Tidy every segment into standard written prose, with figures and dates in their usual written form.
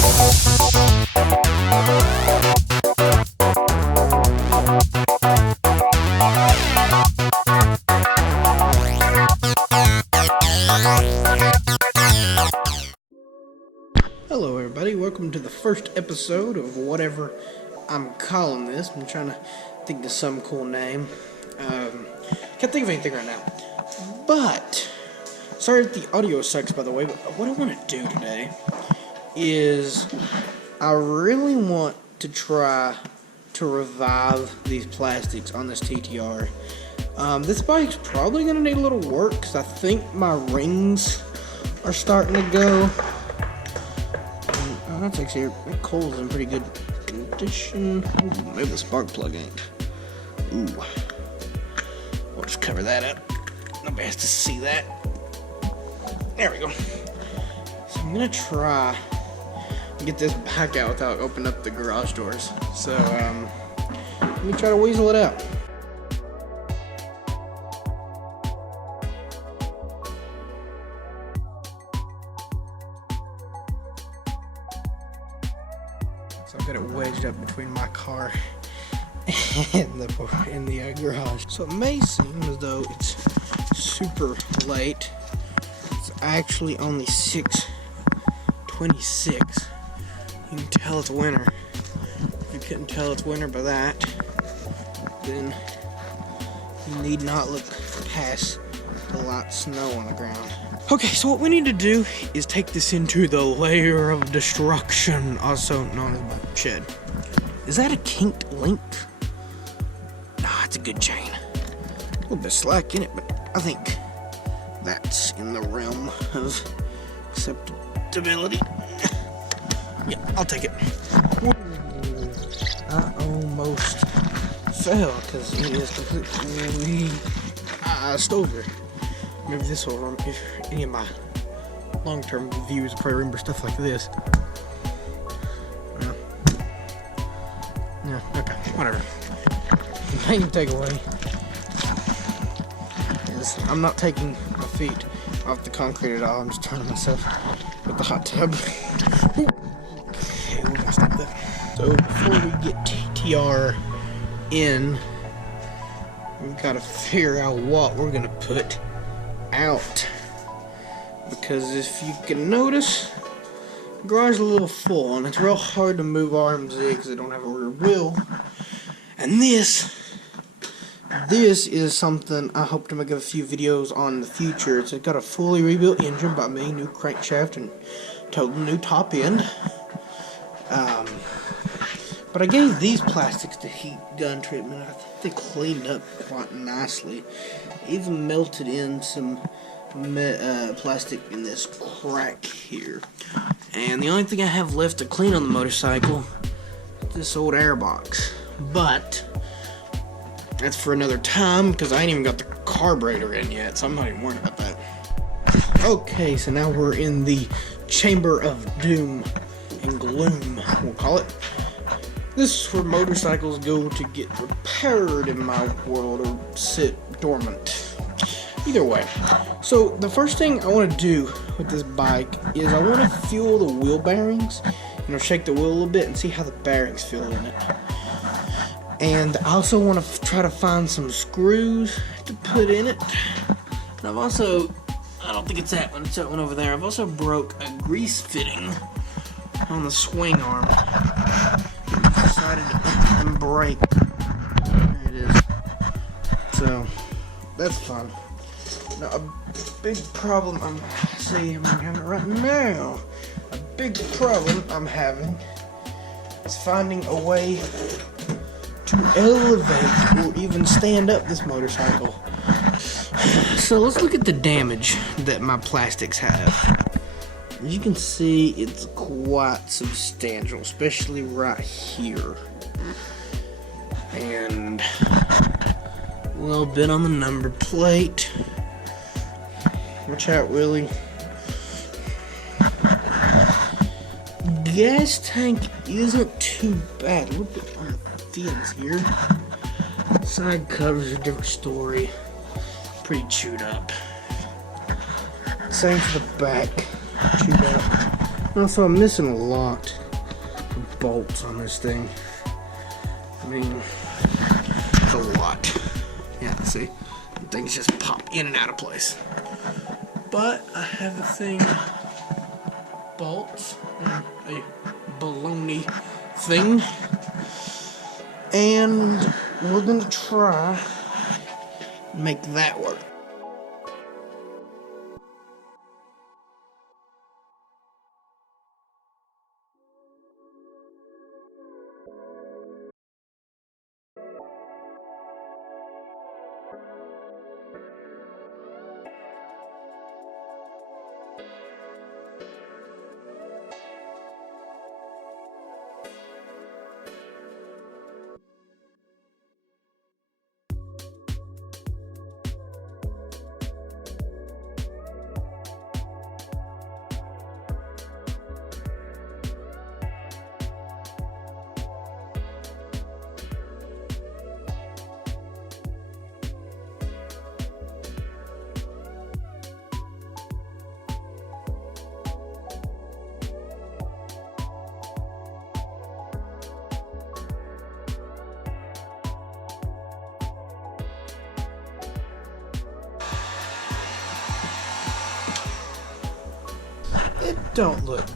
Hello everybody, welcome to the first episode of whatever I'm calling this. I'm trying to think of some cool name. Can't think of anything right now. But, sorry if the audio sucks by the way, but what I want to do today is I really want to try to revive these plastics on this TTR. This bike's probably going to need a little work because I think my rings are starting to go. That's actually, that coal's in pretty good condition. Ooh, maybe the spark plug ain't. Ooh. We'll just cover that up. Nobody has to see that. There we go. So I'm gonna try and get this back out without opening up the garage doors. So, let me try to weasel it out. So I've got it wedged up between my car and the garage. So it may seem as though it's super late. It's actually only 6:26. You can tell it's winter. If you couldn't tell it's winter by that, then you need not look past the light snow on the ground. Okay, so what we need to do is take this into the layer of destruction, also known as my shed. Is that a kinked link? Nah, it's a good chain. A little bit slack in it, but I think that's in the realm of acceptability. Yeah, I'll take it. I almost fell because it is completely iced over. Maybe this will, if any of my long-term views probably remember stuff like this. Yeah, okay, whatever. Main takeaway is I'm not taking my feet off the concrete at all. I'm just turning myself with the hot tub. Okay, we're gonna stop that. So before we get TTR in, we've got to figure out what we're gonna put out, because if you can notice, the garage is a little full and it's real hard to move RMZ because they don't have a rear wheel. And this is something I hope to make a few videos on in the future. It's got a fully rebuilt engine by me, new crankshaft and total new top end. But I gave these plastics the heat gun treatment. I think they cleaned up quite nicely. Even melted in some plastic in this crack here. And the only thing I have left to clean on the motorcycle is this old air box. But that's for another time because I ain't even got the carburetor in yet, so I'm not even worried about that. Okay, so now we're in the chamber of doom and gloom, we'll call it. This is where motorcycles go to get repaired in my world or sit dormant. Either way. So the first thing I want to do with this bike is I want to feel the wheel bearings. Shake the wheel a little bit and see how the bearings feel in it. And I also want to try to find some screws to put in it. And I've also, I don't think it's that one, it's that one over there. I've also broke a grease fitting on the swing arm. Decided to up and break. There it is. So that's fun. Now a big problem I'm having right now. A big problem I'm having is finding a way to elevate or even stand up this motorcycle. So let's look at the damage that my plastics have. As you can see, it's quite substantial, especially right here. And a little bit on the number plate. Watch out, Willie. Gas tank isn't too bad. A little bit on the fins here. Side covers are a different story. Pretty chewed up. Same for the back. Chewed up. Also, I'm missing a lot of bolts on this thing. I mean, it's a lot. Yeah, see? Things just pop in and out of place. But I have a thing, bolts, and a baloney thing. And we're gonna try and make that work. It don't look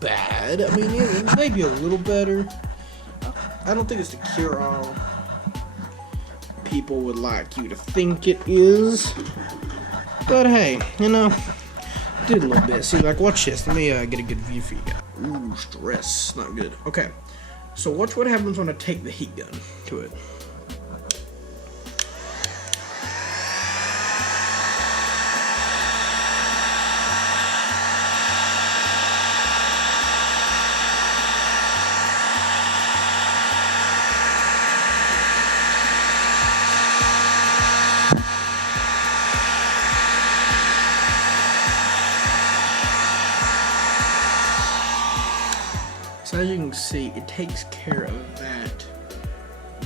bad. I mean, it may be a little better. I don't think it's the cure-all people would like you to think it is. But hey, you know, did a little bit. See, like, watch this. Let me get a good view for you guys. Ooh, stress. Not good. Okay, so watch what happens when I take the heat gun to it. So as you can see, it takes care of that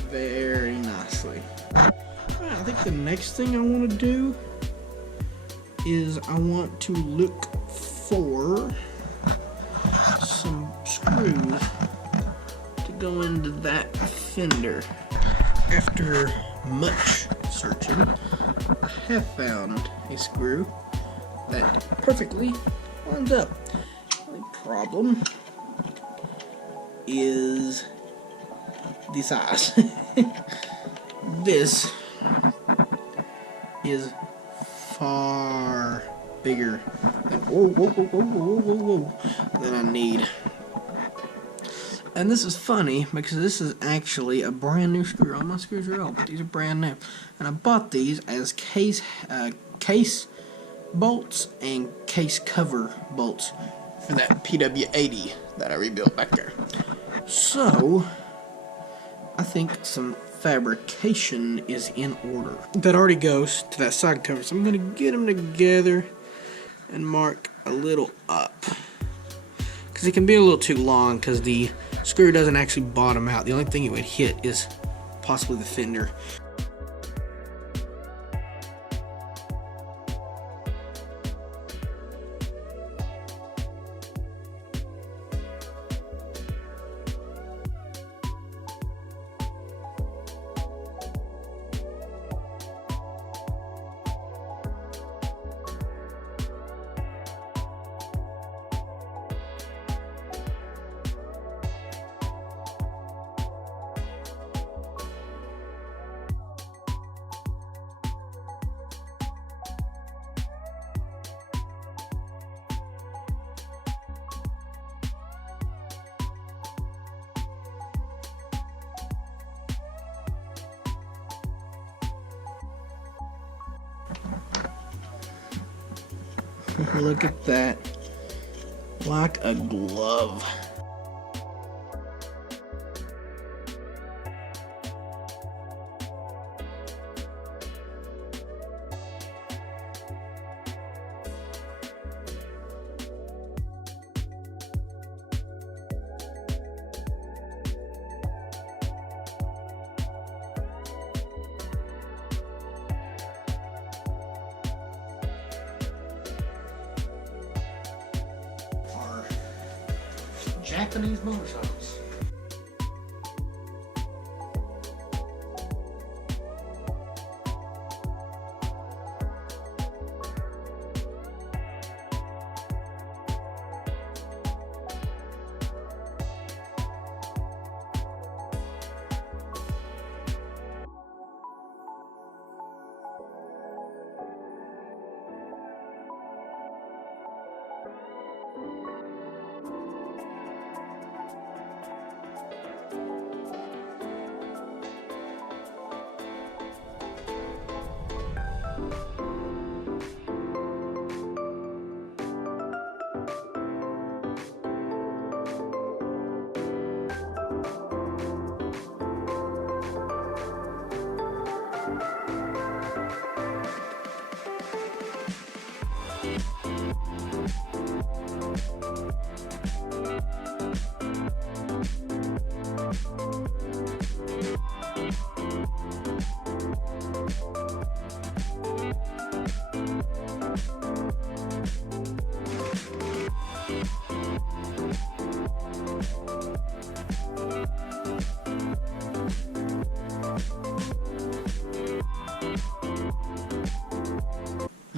very nicely. Alright, I think the next thing I want to do is I want to look for some screws to go into that fender. After much searching, I have found a screw that perfectly lines up. The only problem is the size. This is far bigger than I need. And this is funny because this is actually a brand new screw. All my screws are old, but these are brand new. And I bought these as case bolts and case cover bolts for that PW80 that I rebuilt back there. So, I think some fabrication is in order. That already goes to that side cover, so I'm going to get them together and mark a little up. Because it can be a little too long because the screw doesn't actually bottom out. The only thing it would hit is possibly the fender. Look at that. Like a glove. Japanese motorcycles.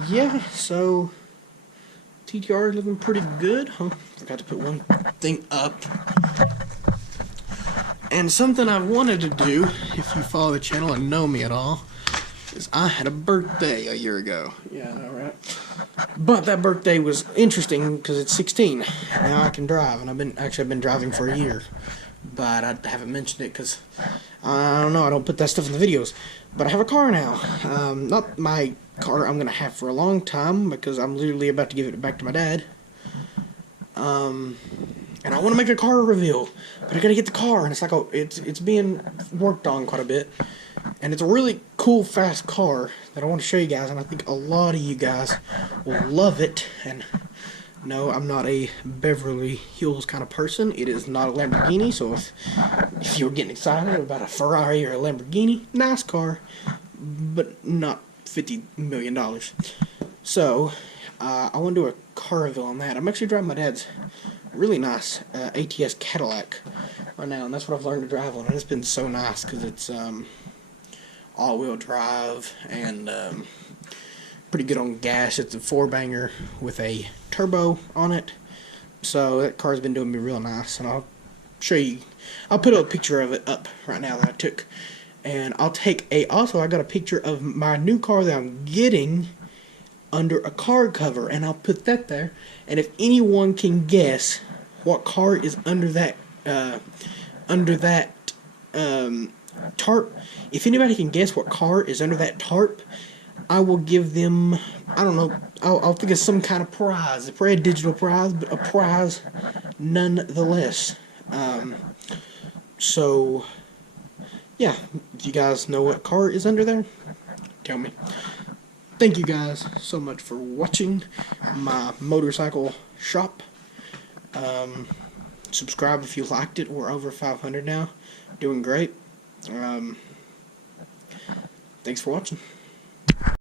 Yeah, so TTR is looking pretty good. Forgot to put one thing up. And something I wanted to do, if you follow the channel and know me at all, is I had a birthday a year ago. Yeah, I know, right? But that birthday was interesting because it's 16. Now I can drive, and I've been driving for a year. But I haven't mentioned it because I don't know, I don't put that stuff in the videos. But I have a car now. Not my car I'm gonna have for a long time because I'm literally about to give it back to my dad. And I want to make a car reveal, but I gotta get the car, and it's like it's being worked on quite a bit, and it's a really cool, fast car that I want to show you guys, and I think a lot of you guys will love it. And no, I'm not a Beverly Hills kind of person. It is not a Lamborghini, so if you're getting excited about a Ferrari or a Lamborghini, nice car, but not $50 million. So, I want to do a car reveal on that. I'm actually driving my dad's really nice ATS Cadillac right now, and that's what I've learned to drive on, and it's been so nice because it's all-wheel drive and pretty good on gas. It's a 4-banger with a turbo on it, so that car's been doing me real nice, and I'll show you. I'll put a picture of it up right now that I took, and I'll take also I got a picture of my new car that I'm getting under a car cover, and I'll put that there. And if anyone can guess what car is under that tarp, if anybody can guess what car is under that tarp, I will give them, I don't know, I'll think of some kind of prize. It's probably a digital prize, but a prize nonetheless. So yeah, if you guys know what car is under there, tell me. Thank you guys so much for watching my motorcycle shop. Subscribe if you liked it. We're over 500 now. Doing great. Thanks for watching.